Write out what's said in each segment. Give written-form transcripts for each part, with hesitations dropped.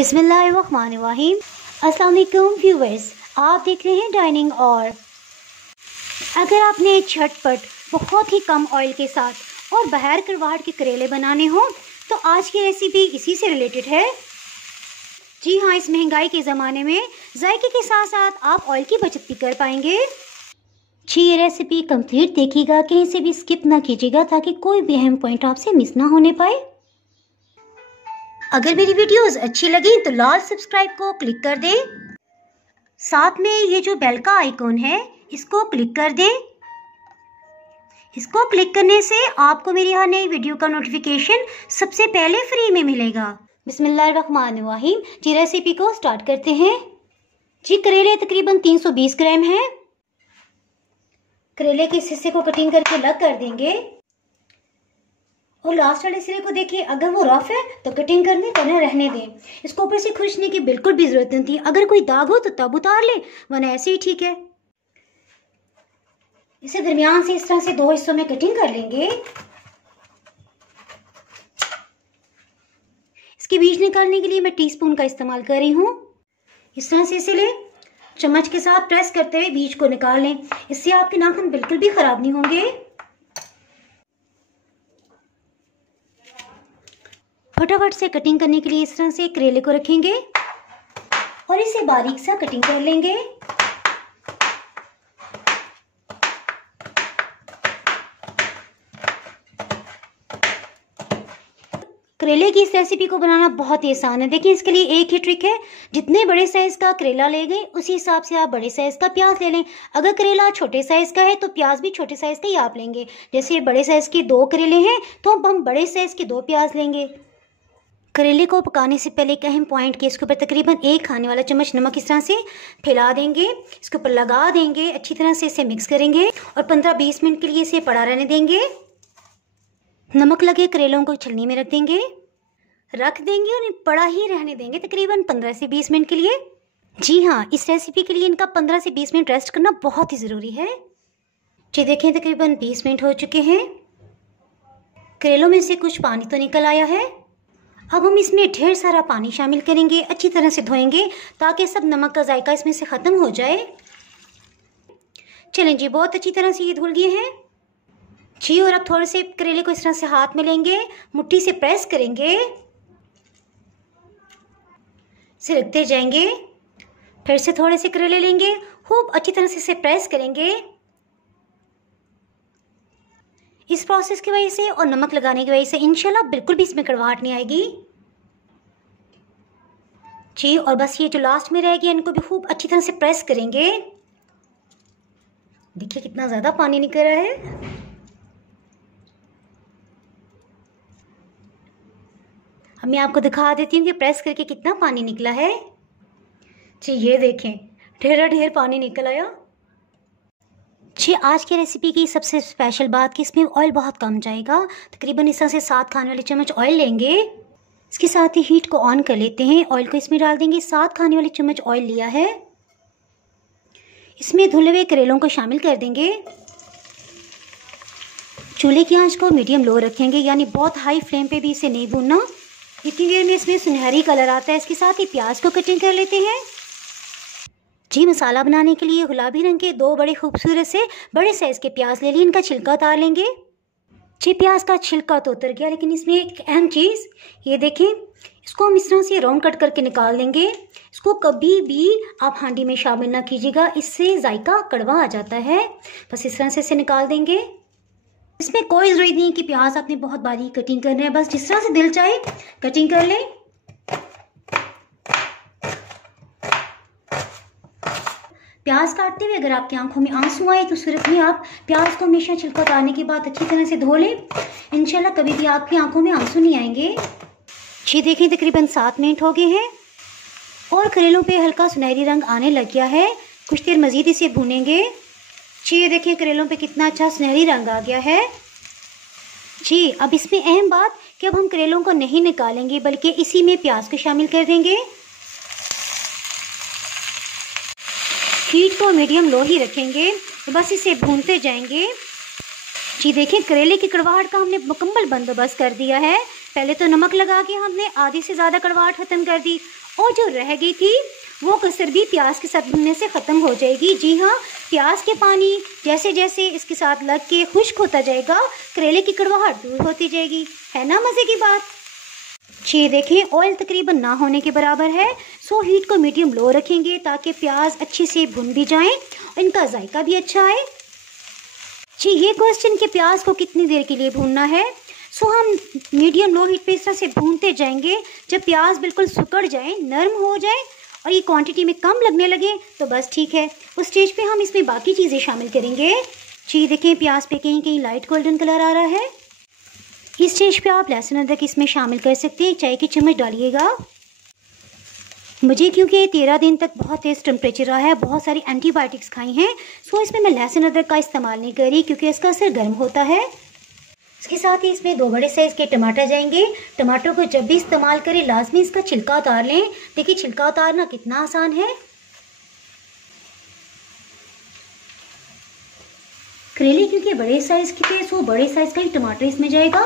बिस्मिल्लाहिर्रहमानिर्रहीम। अस्सलाम वालेकुम व्यूअर्स, आप देख रहे हैं डाइनिंग। और अगर आपने झटपट बहुत ही कम ऑयल के साथ और बगैर करवाहट के करेले बनाने हो तो आज की रेसिपी इसी से रिलेटेड है। जी हाँ, इस महंगाई के ज़माने में जायके के साथ साथ आप ऑयल की बचत भी कर पाएंगे। जी, ये रेसिपी कंप्लीट देखिएगा, कहीं से भी स्किप ना कीजिएगा ताकि कोई भी अहम पॉइंट आपसे मिस ना होने पाए। अगर मेरी वीडियोस अच्छी लगी तो लाल सब्सक्राइब को क्लिक कर दें। साथ में ये जो बेल का आइकॉन है इसको क्लिक कर दें। इसको क्लिक करने से आपको मेरी हर नई वीडियो का नोटिफिकेशन सबसे पहले फ्री में मिलेगा। बिस्मिल्लाहिर्रहमानिर्रहीम। जी, रेसिपी को स्टार्ट करते हैं। जी, करेले तकरीबन 320 ग्राम हैं। करेले के इस हिस्से को कटिंग करके अलग कर देंगे और लास्ट वाले सिरे को देखिए, अगर वो रफ है तो कटिंग करने वरना रहने दें। इसको ऊपर से खुरचने की बिल्कुल भी जरूरत नहीं थी। अगर कोई दाग हो तो तब उतार ले, वरना ऐसे ही ठीक है। इसे दरमियान से इस तरह से दो हिस्सों में कटिंग कर लेंगे। इसके बीज निकालने के लिए मैं टीस्पून का इस्तेमाल कर रही हूँ। इस तरह से इसे ले, चम्मच के साथ प्रेस करते हुए बीज को निकाल लें। इससे आपके नाखून बिल्कुल भी खराब नहीं होंगे। फटाफट से कटिंग करने के लिए इस तरह से करेले को रखेंगे और इसे बारीक सा कटिंग कर लेंगे। करेले की इस रेसिपी को बनाना बहुत ही आसान है। देखिए, इसके लिए एक ही ट्रिक है। जितने बड़े साइज का करेला ले गए उसी हिसाब से आप बड़े साइज का प्याज ले लें। अगर करेला छोटे साइज का है तो प्याज भी छोटे साइज का ही आप लेंगे। जैसे बड़े साइज के 2 करेले हैं तो अब हम बड़े साइज के 2 प्याज लेंगे। करेले को पकाने से पहले एक अहम पॉइंट कि इसके ऊपर तकरीबन 1 खाने वाला चम्मच नमक इस तरह से फैला देंगे। इसके ऊपर लगा देंगे, अच्छी तरह से इसे मिक्स करेंगे और 15-20 मिनट के लिए इसे पड़ा रहने देंगे। नमक लगे करेलों को छलनी में रख देंगे और पड़ा ही रहने देंगे तकरीबन 15 से 20 मिनट के लिए। जी हाँ, इस रेसिपी के लिए इनका 15 से 20 मिनट रेस्ट करना बहुत ही ज़रूरी है। जी देखें, तकरीबन 20 मिनट हो चुके हैं। करेलों में से कुछ पानी तो निकल आया है। अब हम इसमें ढेर सारा पानी शामिल करेंगे, अच्छी तरह से धोएंगे ताकि सब नमक का जायका इसमें से ख़त्म हो जाए। चलें जी, बहुत अच्छी तरह से ये धुल गए हैं। जी, और अब थोड़े से करेले को इस तरह से हाथ में लेंगे, मुट्ठी से प्रेस करेंगे, इसे रखते जाएंगे। फिर से थोड़े से करेले लेंगे, खूब अच्छी तरह से इसे प्रेस करेंगे। इस प्रोसेस की वजह से और नमक लगाने की वजह से इंशाल्लाह बिल्कुल भी इसमें कड़वाहट नहीं आएगी। जी, और बस ये जो लास्ट में रह गया इनको भी खूब अच्छी तरह से प्रेस करेंगे। देखिए कितना ज़्यादा पानी निकल रहा है। अब मैं आपको दिखा देती हूँ कि प्रेस करके कितना पानी निकला है। जी ये देखें, ढेर पानी निकल आया। जी, आज की रेसिपी की सबसे स्पेशल बात कि इसमें ऑयल बहुत कम जाएगा। तकरीबन इस तरह से 7 खाने वाले चम्मच ऑयल लेंगे। इसके साथ ही हीट को ऑन कर लेते हैं। ऑयल को इसमें डाल देंगे। 7 खाने वाले चम्मच ऑयल लिया है। इसमें धुले हुए करेलों को शामिल कर देंगे। चूल्हे की आंच को मीडियम लो रखेंगे, यानी बहुत हाई फ्लेम पे भी इसे नहीं भूनना। इतनी देर में इसमें सुनहरी कलर आता है। इसके साथ ही प्याज को कटिंग कर लेते हैं। जी, मसाला बनाने के लिए गुलाबी रंग के 2 बड़े खूबसूरत से बड़े साइज़ के प्याज ले लिए। इनका छिलका उतार लेंगे। जी, प्याज का छिलका तो उतर गया, लेकिन इसमें एक अहम चीज़ ये देखें, इसको हम इस तरह से राउंड कट करके निकाल देंगे। इसको कभी भी आप हांडी में शामिल ना कीजिएगा, इससे जायका कड़वा आ जाता है। बस इस तरह से इसे निकाल देंगे। इसमें कोई ज़रूरत नहीं कि प्याज आपने बहुत बारीक कटिंग करना है, बस जिस तरह से दिल चाहे कटिंग कर लें। प्याज काटते हुए अगर आपकी आंखों में आंसू आए तो सूरत में आप प्याज को हमेशा छिलका उतारने के बाद अच्छी तरह से धो लें। इंशाल्लाह कभी भी आपकी आंखों में आंसू नहीं आएंगे। जी देखें, तकरीबन 7 मिनट हो गए हैं और करेलों पे हल्का सुनहरी रंग आने लग गया है। कुछ देर मज़ीद इसे भूनेंगे। जी ये देखिए, करेलों पे कितना अच्छा सुनहरी रंग आ गया है। जी, अब इसमें अहम बात कि अब हम करेलों को नहीं निकालेंगे बल्कि इसी में प्याज को शामिल कर देंगे। हीट को मीडियम लो ही रखेंगे, बस इसे भूनते जाएंगे। जी देखिए, करेले की कड़वाहट का हमने मुकम्मल बंदोबस्त कर दिया है। पहले तो नमक लगा के हमने आधी से ज़्यादा कड़वाहट ख़त्म कर दी और जो रह गई थी वो कसर भी प्याज के साथ भुनने से ख़त्म हो जाएगी। जी हाँ, प्याज के पानी जैसे जैसे इसके साथ लग के खुश्क होता जाएगा, करेले की कड़वाहट दूर होती जाएगी। है ना मज़े की बात। जी देखिए, ऑयल तकरीबन ना होने के बराबर है। सो हीट को मीडियम लो रखेंगे ताकि प्याज अच्छे से भुन भी जाएं और इनका जायका भी अच्छा आए। जी ये क्वेश्चन कि प्याज को कितनी देर के लिए भूनना है। सो हम मीडियम लो हीट पे इस तरह से भूनते जाएंगे। जब प्याज बिल्कुल सुकड़ जाए, नरम हो जाए और ये क्वांटिटी में कम लगने लगे तो बस ठीक है। उस स्टेज पे हम इसमें बाकी चीज़ें शामिल करेंगे। जी देखें, प्याज पे कहीं कहीं लाइट गोल्डन कलर आ रहा है। इस स्टेज पे आप लहसुन अदरक इसमें शामिल कर सकते हैं। 1 चाय की चम्मच डालिएगा। मुझे क्योंकि 13 दिन तक बहुत तेज़ टेम्परेचर रहा है, बहुत सारी एंटीबायोटिक्स खाई हैं, सो इसमें मैं लहसुन अदरक का इस्तेमाल नहीं कर रही क्योंकि इसका असर गर्म होता है। इसके साथ ही इसमें 2 बड़े साइज़ के टमाटर जाएंगे। टमाटर को जब भी इस्तेमाल करें लाजमी इसका छिलका उतार लें। देखिए छिलका उतारना कितना आसान है। करेले क्योंकि बड़े साइज़ के थे, सो बड़े साइज़ का ही टमाटर इसमें जाएगा।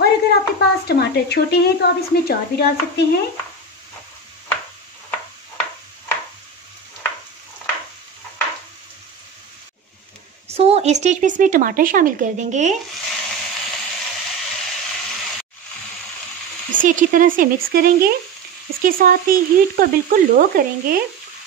और अगर आपके पास टमाटर छोटे हैं तो आप इसमें 4 भी डाल सकते हैं। सो इस स्टेज पे इसमें टमाटर शामिल कर देंगे। इसे अच्छी तरह से मिक्स करेंगे। इसके साथ ही हीट को बिल्कुल लो करेंगे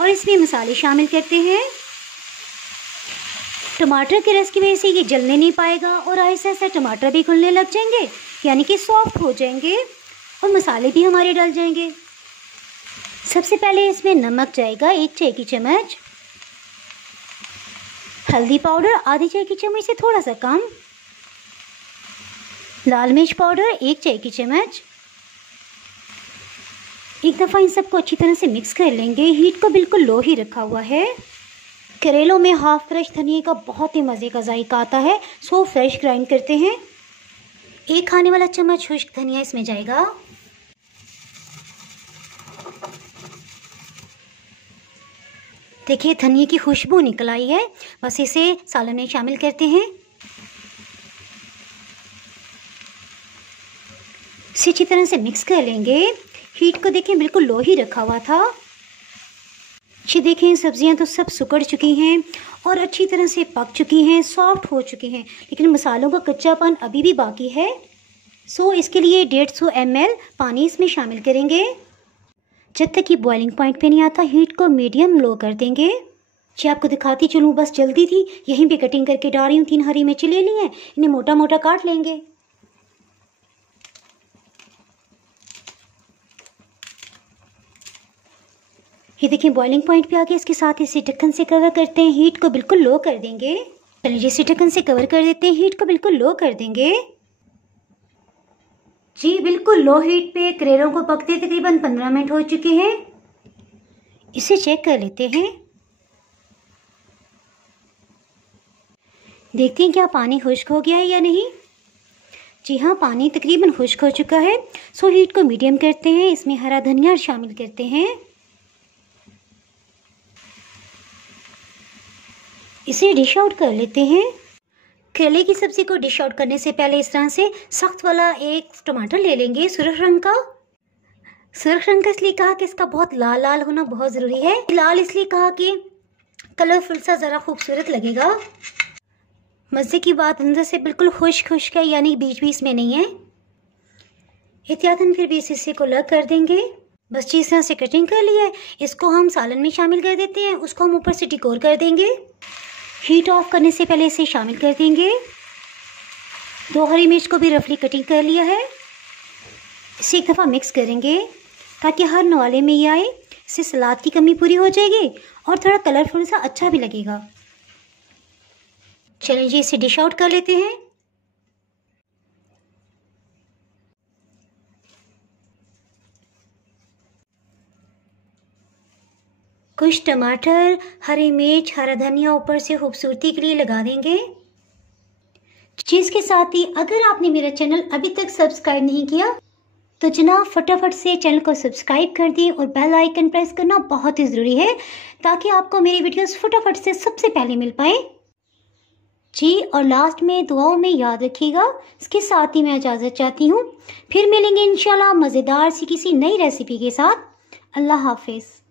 और इसमें मसाले शामिल करते हैं। टमाटर के रस की वजह से ये जलने नहीं पाएगा और आहिस्ता आहिस्ता टमाटर भी घुलने लग जाएंगे, यानी कि सॉफ्ट हो जाएंगे और मसाले भी हमारे डल जाएंगे। सबसे पहले इसमें नमक जाएगा 1 चाय की चम्मच, हल्दी पाउडर आधी चाय की चम्मच से थोड़ा सा कम, लाल मिर्च पाउडर 1 चाय की चम्मच। एक दफ़ा इन सबको अच्छी तरह से मिक्स कर लेंगे। हीट को बिल्कुल लो ही रखा हुआ है। करेलों में हाफ फ्रेश धनिया का बहुत ही मज़े का जायका आता है, सो फ्रेश ग्राइंड करते हैं। 1 खाने वाला चम्मच खुश्क धनिया इसमें जाएगा। देखिए धनिया की खुशबू निकल आई है। बस इसे सालन में शामिल करते हैं। इसे अच्छी तरह से मिक्स कर लेंगे। हीट को देखें बिल्कुल लो ही रखा हुआ था। अच्छी देखें सब्जियां तो सब सुकड़ चुकी हैं और अच्छी तरह से पक चुकी हैं, सॉफ्ट हो चुकी हैं, लेकिन मसालों का कच्चापन अभी भी बाकी है। सो इसके लिए 150 ml पानी इसमें शामिल करेंगे। जब तक ये बॉइलिंग पॉइंट पे नहीं आता हीट को मीडियम लो कर देंगे। जी आपको दिखाती चलूँ, बस जल्दी थी, यहीं पे कटिंग करके डाल रही हूँ। 3 हरी मिर्ची ले ली हैं, इन्हें मोटा मोटा काट लेंगे। ये देखिए बॉइलिंग पॉइंट पे आ गया। इसके साथ इसे ढक्कन से कवर करते हैं। हीट को बिल्कुल लो कर देंगे। चलिए इसे ढक्कन से कवर कर देते हैं। हीट को बिल्कुल लो कर देंगे। जी बिल्कुल लो हीट पे करेलों को पकते तकरीबन 15 मिनट हो चुके हैं। इसे चेक कर लेते हैं। देखते हैं क्या पानी खुश्क हो गया है या नहीं। जी हाँ, पानी तकरीबन खुश्क हो चुका है। सो हीट को मीडियम करते हैं। इसमें हरा धनिया शामिल करते हैं। इसे डिश आउट कर लेते हैं। करेले की सब्ज़ी को डिश आउट करने से पहले इस तरह से सख्त वाला एक टमाटर ले लेंगे, सुर्ख रंग का। सुर्ख रंग का इसलिए कहा कि इसका बहुत लाल लाल होना बहुत ज़रूरी है। लाल इसलिए कहा कि कलरफुल सा ज़रा खूबसूरत लगेगा। मज़े की बात, अंदर से बिल्कुल खुश्क खुश्क है, यानी बीच बीच में नहीं है। एहतियातन फिर भी इस हिस्से को अलग कर देंगे। बस जिस तरह से कटिंग कर ली है, इसको हम सालन में शामिल कर देते हैं। उसको हम ऊपर से डेकोर कर देंगे। हीट ऑफ करने से पहले इसे शामिल कर देंगे। 2 हरी मिर्च को भी रफली कटिंग कर लिया है। इसे एक दफ़ा मिक्स करेंगे ताकि हर नवाले में ये आए। इससे सलाद की कमी पूरी हो जाएगी और थोड़ा कलरफुल सा अच्छा भी लगेगा। चलिए जी इसे डिश आउट कर लेते हैं। कुछ टमाटर, हरी मिर्च, हरा धनिया ऊपर से खूबसूरती के लिए लगा देंगे। जिसके साथ ही अगर आपने मेरा चैनल अभी तक सब्सक्राइब नहीं किया तो जनाब फटाफट से चैनल को सब्सक्राइब कर दें और बेल आइकन प्रेस करना बहुत ही ज़रूरी है ताकि आपको मेरी वीडियोस फटाफट से सबसे पहले मिल पाए। जी और लास्ट में दुआओं में याद रखिएगा। इसके साथ ही मैं इजाज़त चाहती हूँ। फिर मिलेंगे इंशाल्लाह मज़ेदार सी किसी नई रेसिपी के साथ। अल्लाह हाफिज़।